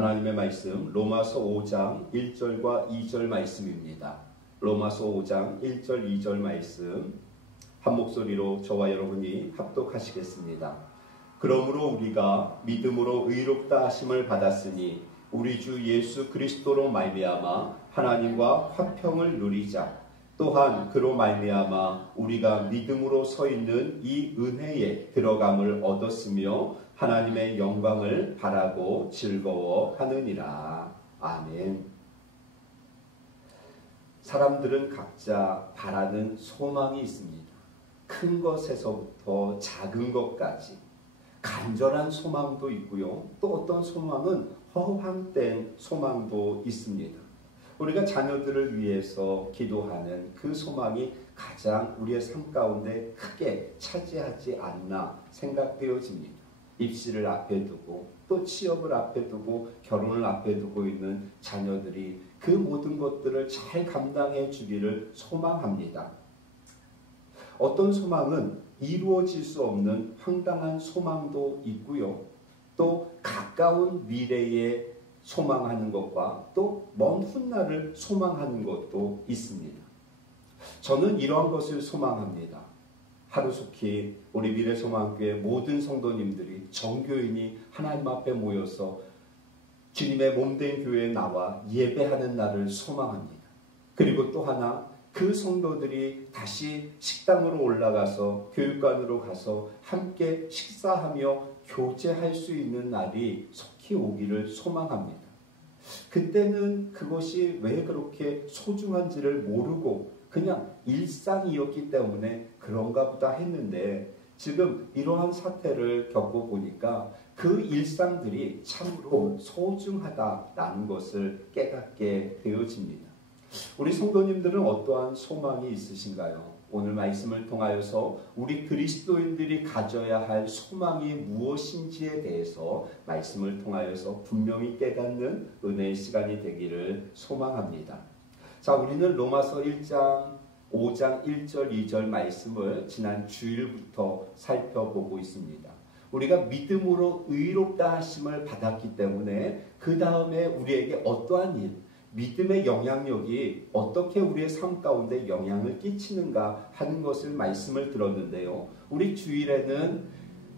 하나님의 말씀 로마서 5장 1절과 2절 말씀입니다. 로마서 5장 1절 2절 말씀 한 목소리로 저와 여러분이 합독하시겠습니다. 그러므로 우리가 믿음으로 의롭다 하심을 받았으니 우리 주 예수 그리스도로 말미암아 하나님과 화평을 누리자. 또한 그로 말미암아 우리가 믿음으로 서 있는 이 은혜에 들어감을 얻었으며 하나님의 영광을 바라고 즐거워하느니라. 아멘. 사람들은 각자 바라는 소망이 있습니다. 큰 것에서부터 작은 것까지 간절한 소망도 있고요. 또 어떤 소망은 허황된 소망도 있습니다. 우리가 자녀들을 위해서 기도하는 그 소망이 가장 우리의 삶 가운데 크게 차지하지 않나 생각되어집니다. 입시를 앞에 두고 또 취업을 앞에 두고 결혼을 앞에 두고 있는 자녀들이 그 모든 것들을 잘 감당해 주기를 소망합니다. 어떤 소망은 이루어질 수 없는 황당한 소망도 있고요. 또 가까운 미래에 소망하는 것과 또 먼 훗날을 소망하는 것도 있습니다. 저는 이러한 것을 소망합니다. 하루속히 우리 미래소망교회 모든 성도님들이 정교인이 하나님 앞에 모여서 주님의 몸된 교회에 나와 예배하는 날을 소망합니다. 그리고 또 하나 그 성도들이 다시 식당으로 올라가서 교육관으로 가서 함께 식사하며 교제할 수 있는 날이 속히 오기를 소망합니다. 그때는 그것이 왜 그렇게 소중한지를 모르고 그냥 일상이었기 때문에 그런가 보다 했는데 지금 이러한 사태를 겪어보니까 그 일상들이 참으로 소중하다라는 것을 깨닫게 되어집니다. 우리 성도님들은 어떠한 소망이 있으신가요? 오늘 말씀을 통하여서 우리 그리스도인들이 가져야 할 소망이 무엇인지에 대해서 말씀을 통하여서 분명히 깨닫는 은혜의 시간이 되기를 소망합니다. 자, 우리는 로마서 1장 5장 1절 2절 말씀을 지난 주일부터 살펴보고 있습니다. 우리가 믿음으로 의롭다 하심을 받았기 때문에 그 다음에 우리에게 어떠한 일, 믿음의 영향력이 어떻게 우리의 삶 가운데 영향을 끼치는가 하는 것을 말씀을 들었는데요. 우리 주일에는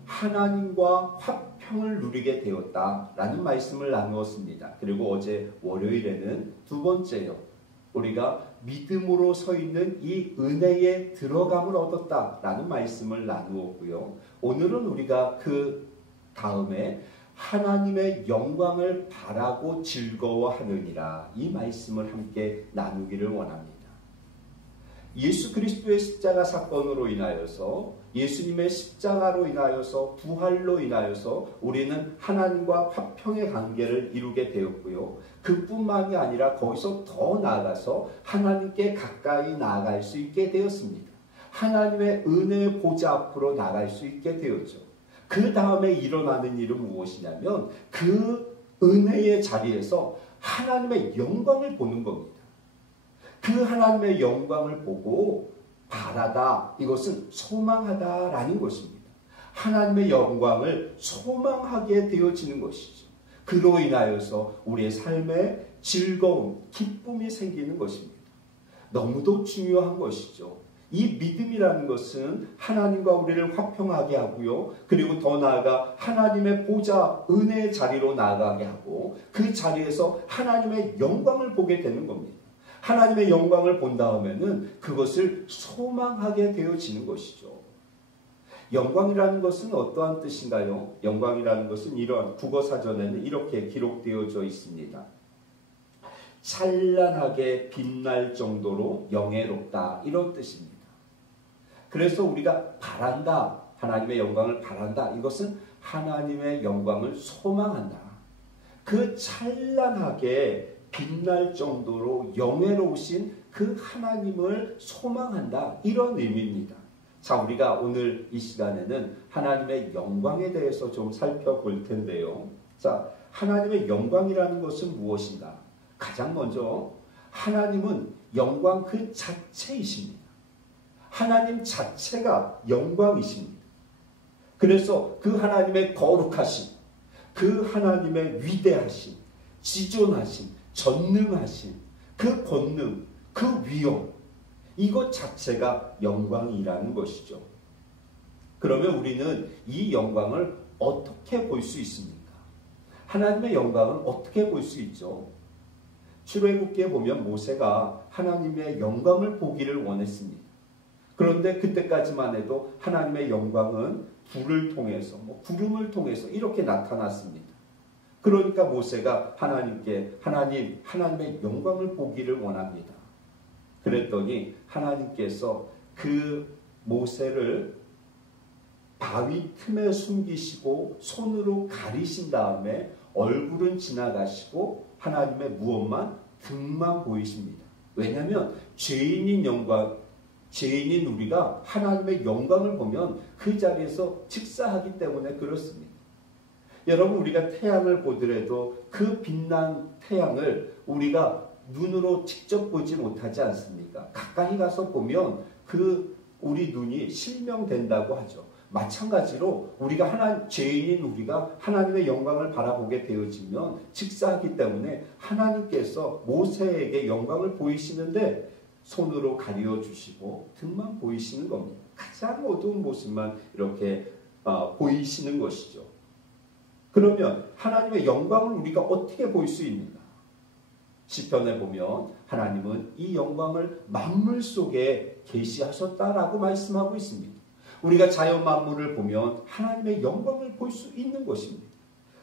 하나님과 화평을 누리게 되었다라는 말씀을 나누었습니다. 그리고 어제 월요일에는 두 번째요. 우리가 믿음으로 서 있는 이 은혜에 들어감을 얻었다라는 말씀을 나누었고요. 오늘은 우리가 그 다음에 하나님의 영광을 바라고 즐거워하느니라 이 말씀을 함께 나누기를 원합니다. 예수 그리스도의 십자가 사건으로 인하여서 예수님의 십자가로 인하여서 부활로 인하여서 우리는 하나님과 화평의 관계를 이루게 되었고요. 그뿐만이 아니라 거기서 더 나아가서 하나님께 가까이 나아갈 수 있게 되었습니다. 하나님의 은혜의 보좌 앞으로 나갈 수 있게 되었죠. 그 다음에 일어나는 일은 무엇이냐면 그 은혜의 자리에서 하나님의 영광을 보는 겁니다. 그 하나님의 영광을 보고 바라다, 이것은 소망하다라는 것입니다. 하나님의 영광을 소망하게 되어지는 것이죠. 그로 인하여서 우리의 삶에 즐거움, 기쁨이 생기는 것입니다. 너무도 중요한 것이죠. 이 믿음이라는 것은 하나님과 우리를 화평하게 하고요. 그리고 더 나아가 하나님의 보좌, 은혜의 자리로 나아가게 하고 그 자리에서 하나님의 영광을 보게 되는 겁니다. 하나님의 영광을 본 다음에는 그것을 소망하게 되어지는 것이죠. 영광이라는 것은 어떠한 뜻인가요? 영광이라는 것은 이러한 국어사전에는 이렇게 기록되어져 있습니다. 찬란하게 빛날 정도로 영예롭다, 이런 뜻입니다. 그래서 우리가 바란다, 하나님의 영광을 바란다, 이것은 하나님의 영광을 소망한다. 그 찬란하게 빛날 정도로 영예로우신 그 하나님을 소망한다, 이런 의미입니다. 자, 우리가 오늘 이 시간에는 하나님의 영광에 대해서 좀 살펴볼 텐데요. 자, 하나님의 영광이라는 것은 무엇인가? 가장 먼저 하나님은 영광 그 자체이십니다. 하나님 자체가 영광이십니다. 그래서 그 하나님의 거룩하심, 그 하나님의 위대하심, 지존하신, 전능하신 그 권능, 그 위엄, 이것 자체가 영광이라는 것이죠. 그러면 우리는 이 영광을 어떻게 볼 수 있습니까? 하나님의 영광을 어떻게 볼 수 있죠? 출애굽기에 보면 모세가 하나님의 영광을 보기를 원했습니다. 그런데 그때까지만 해도 하나님의 영광은 불을 통해서, 구름을 통해서 이렇게 나타났습니다. 그러니까 모세가 하나님께 하나님의 영광을 보기를 원합니다. 그랬더니 하나님께서 그 모세를 바위 틈에 숨기시고 손으로 가리신 다음에 얼굴은 지나가시고 하나님의 무엇만 등만 보이십니다. 왜냐하면 죄인인 우리가 하나님의 영광을 보면 그 자리에서 즉사하기 때문에 그렇습니다. 여러분, 우리가 태양을 보더라도 그 빛난 태양을 우리가 눈으로 직접 보지 못하지 않습니까? 가까이 가서 보면 우리 눈이 실명된다고 하죠. 마찬가지로 죄인인 우리가 하나님의 영광을 바라보게 되어지면 즉사하기 때문에 하나님께서 모세에게 영광을 보이시는데 손으로 가려 주시고 등만 보이시는 겁니다. 가장 어두운 모습만 이렇게 보이시는 것이죠. 그러면 하나님의 영광을 우리가 어떻게 볼 수 있는가? 시편에 보면 하나님은 이 영광을 만물 속에 계시하셨다라고 말씀하고 있습니다. 우리가 자연 만물을 보면 하나님의 영광을 볼 수 있는 것입니다.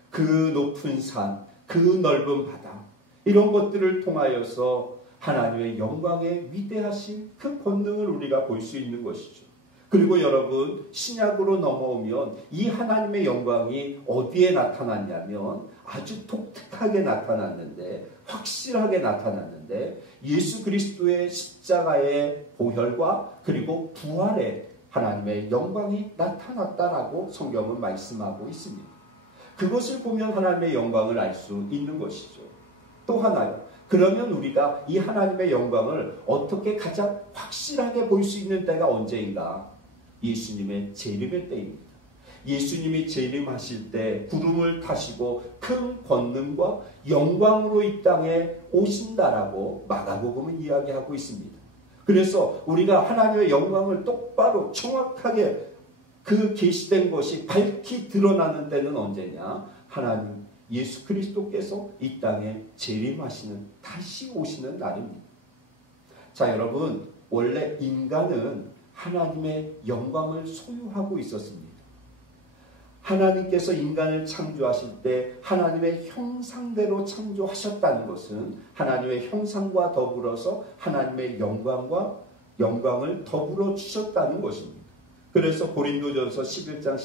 그 높은 산, 그 넓은 바다, 이런 것들을 통하여서 하나님의 영광의 위대하신 그 권능을 우리가 볼 수 있는 것이죠. 그리고 여러분, 신약으로 넘어오면 이 하나님의 영광이 어디에 나타났냐면 아주 독특하게 나타났는데, 확실하게 나타났는데, 예수 그리스도의 십자가의 보혈과 그리고 부활에 하나님의 영광이 나타났다라고 성경은 말씀하고 있습니다. 그것을 보면 하나님의 영광을 알 수 있는 것이죠. 또 하나요. 그러면 우리가 이 하나님의 영광을 어떻게 가장 확실하게 볼 수 있는 때가 언제인가? 예수님의 재림의 때입니다. 예수님이 재림하실 때 구름을 타시고 큰 권능과 영광으로 이 땅에 오신다라고 마가복음은 이야기하고 있습니다. 그래서 우리가 하나님의 영광을 똑바로 정확하게 그 계시된 것이 밝히 드러나는 때는 언제냐? 하나님 예수 그리스도께서 이 땅에 재림하시는, 다시 오시는 날입니다. 자, 여러분, 원래 인간은 하나님의 영광을 소유하고 있었습니다. 하나님께서 인간을 창조하실 때 하나님의 형상대로 창조하셨다는 것은 하나님의 형상과 더불어서 하나님의 영광을 더불어 주셨다는 것입니다. 그래서 고린도전서 11장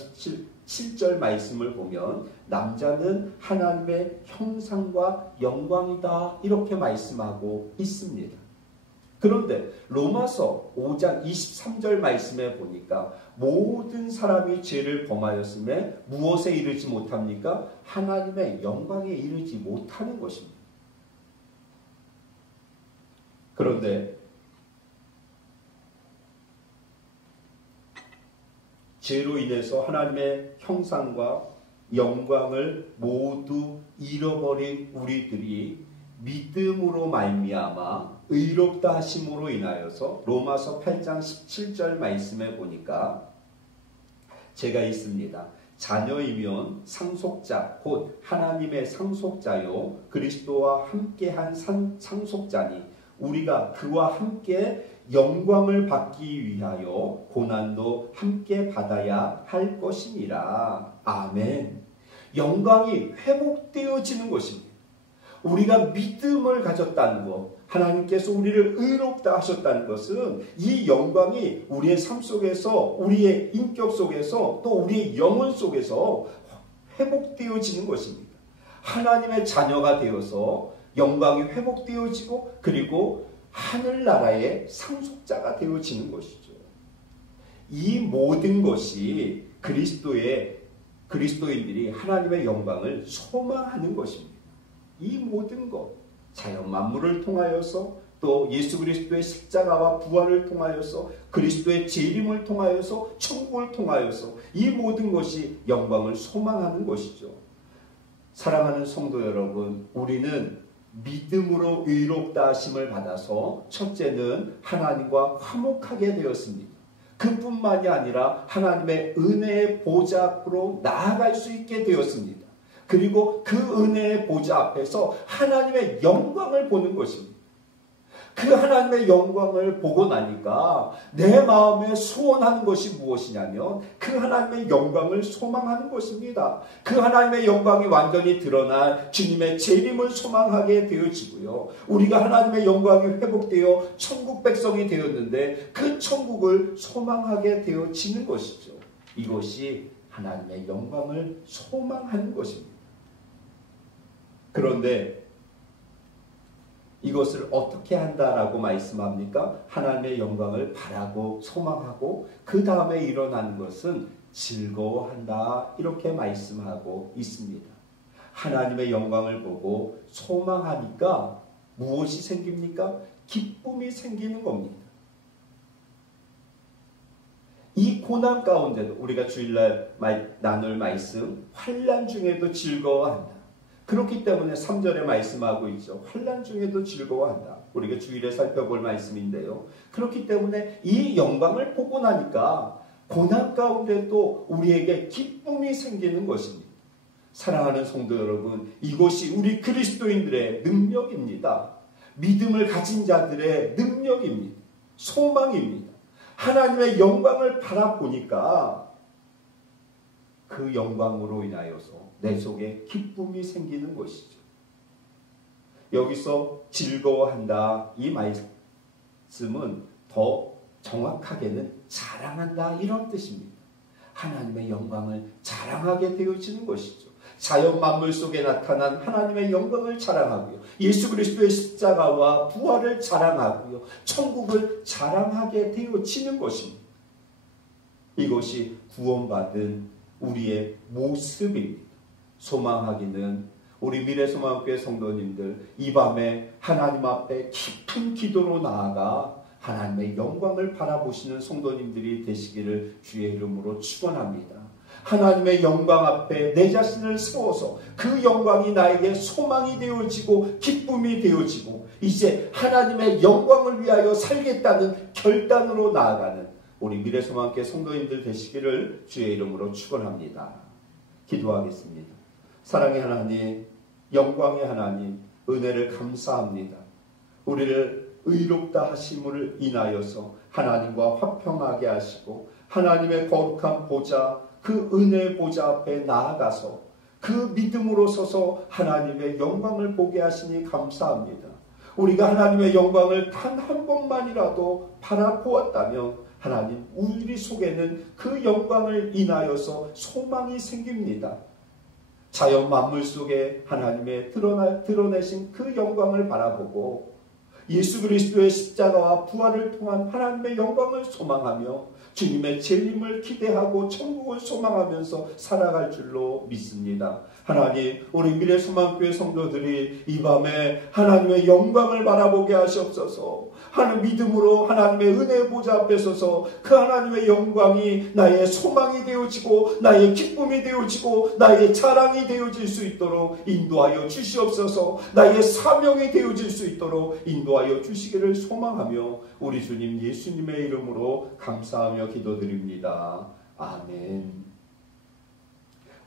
17절 말씀을 보면 남자는 하나님의 형상과 영광이다, 이렇게 말씀하고 있습니다. 그런데 로마서 5장 23절 말씀에 보니까 모든 사람이 죄를 범하였음에 무엇에 이르지 못합니까? 하나님의 영광에 이르지 못하는 것입니다. 그런데 죄로 인해서 하나님의 형상과 영광을 모두 잃어버린 우리들이 믿음으로 말미암아 의롭다 하심으로 인하여서 로마서 8장 17절 말씀에 보니까 제가 있습니다. 자녀이면 상속자 곧 하나님의 상속자요 그리스도와 함께한 상속자니 우리가 그와 함께 영광을 받기 위하여 고난도 함께 받아야 할 것이니라. 아멘. 영광이 회복되어지는 것입니다. 우리가 믿음을 가졌다는 것, 하나님께서 우리를 의롭다 하셨다는 것은 이 영광이 우리의 삶 속에서, 우리의 인격 속에서, 또 우리의 영혼 속에서 회복되어지는 것입니다. 하나님의 자녀가 되어서 영광이 회복되어지고 그리고 하늘나라의 상속자가 되어지는 것이죠. 이 모든 것이 그리스도인들이 하나님의 영광을 소망하는 것입니다. 이 모든 것, 자연 만물을 통하여서 또 예수 그리스도의 십자가와 부활을 통하여서 그리스도의 재림을 통하여서 천국을 통하여서 이 모든 것이 영광을 소망하는 것이죠. 사랑하는 성도 여러분, 우리는 믿음으로 의롭다 하심을 받아서 첫째는 하나님과 화목하게 되었습니다. 그뿐만이 아니라 하나님의 은혜의 보좌 앞으로 나아갈 수 있게 되었습니다. 그리고 그 은혜의 보좌 앞에서 하나님의 영광을 보는 것입니다. 그 하나님의 영광을 보고 나니까 내 마음에 소원하는 것이 무엇이냐면 그 하나님의 영광을 소망하는 것입니다. 그 하나님의 영광이 완전히 드러난 주님의 재림을 소망하게 되어지고요. 우리가 하나님의 영광이 회복되어 천국 백성이 되었는데 그 천국을 소망하게 되어지는 것이죠. 이것이 하나님의 영광을 소망하는 것입니다. 그런데 이것을 어떻게 한다라고 말씀합니까? 하나님의 영광을 바라고 소망하고 그 다음에 일어나는 것은 즐거워한다 이렇게 말씀하고 있습니다. 하나님의 영광을 보고 소망하니까 무엇이 생깁니까? 기쁨이 생기는 겁니다. 이 고난 가운데도 우리가 주일날 나눌 말씀 환난 중에도 즐거워한다. 그렇기 때문에 3절에 말씀하고 있죠. 환난 중에도 즐거워한다. 우리가 주일에 살펴볼 말씀인데요. 그렇기 때문에 이 영광을 보고 나니까 고난 가운데도 우리에게 기쁨이 생기는 것입니다. 사랑하는 성도 여러분, 이것이 우리 그리스도인들의 능력입니다. 믿음을 가진 자들의 능력입니다. 소망입니다. 하나님의 영광을 바라보니까 그 영광으로 인하여서 내 속에 기쁨이 생기는 것이죠. 여기서 즐거워한다 이 말씀은 더 정확하게는 자랑한다 이런 뜻입니다. 하나님의 영광을 자랑하게 되어지는 것이죠. 자연 만물 속에 나타난 하나님의 영광을 자랑하고요. 예수 그리스도의 십자가와 부활을 자랑하고요. 천국을 자랑하게 되어지는 것입니다. 이것이 구원받은 우리의 모습입니다. 소망하기는 우리 미래소망교회 성도님들 이 밤에 하나님 앞에 깊은 기도로 나아가 하나님의 영광을 바라보시는 성도님들이 되시기를 주의 이름으로 축원합니다. 하나님의 영광 앞에 내 자신을 세워서 그 영광이 나에게 소망이 되어지고 기쁨이 되어지고 이제 하나님의 영광을 위하여 살겠다는 결단으로 나아가는 우리 미래소망교회 성도님들 되시기를 주의 이름으로 축원합니다. 기도하겠습니다. 사랑의 하나님, 영광의 하나님, 은혜를 감사합니다. 우리를 의롭다 하심을 인하여서 하나님과 화평하게 하시고 하나님의 거룩한 보좌, 그 은혜의 보좌 앞에 나아가서 그 믿음으로 서서 하나님의 영광을 보게 하시니 감사합니다. 우리가 하나님의 영광을 단 한 번만이라도 바라보았다면 하나님, 우리 속에는 그 영광을 인하여서 소망이 생깁니다. 자연 만물 속에 하나님의 드러내신 그 영광을 바라보고 예수 그리스도의 십자가와 부활을 통한 하나님의 영광을 소망하며 주님의 재림을 기대하고 천국을 소망하면서 살아갈 줄로 믿습니다. 하나님, 우리 미래소망교회 성도들이 이 밤에 하나님의 영광을 바라보게 하시옵소서. 하는 믿음으로 하나님의 은혜의 보좌 앞에 서서 그 하나님의 영광이 나의 소망이 되어지고 나의 기쁨이 되어지고 나의 자랑이 되어질 수 있도록 인도하여 주시옵소서. 나의 사명이 되어질 수 있도록 인도하여 주시기를 소망하며 우리 주님 예수님의 이름으로 감사하며 기도드립니다. 아멘.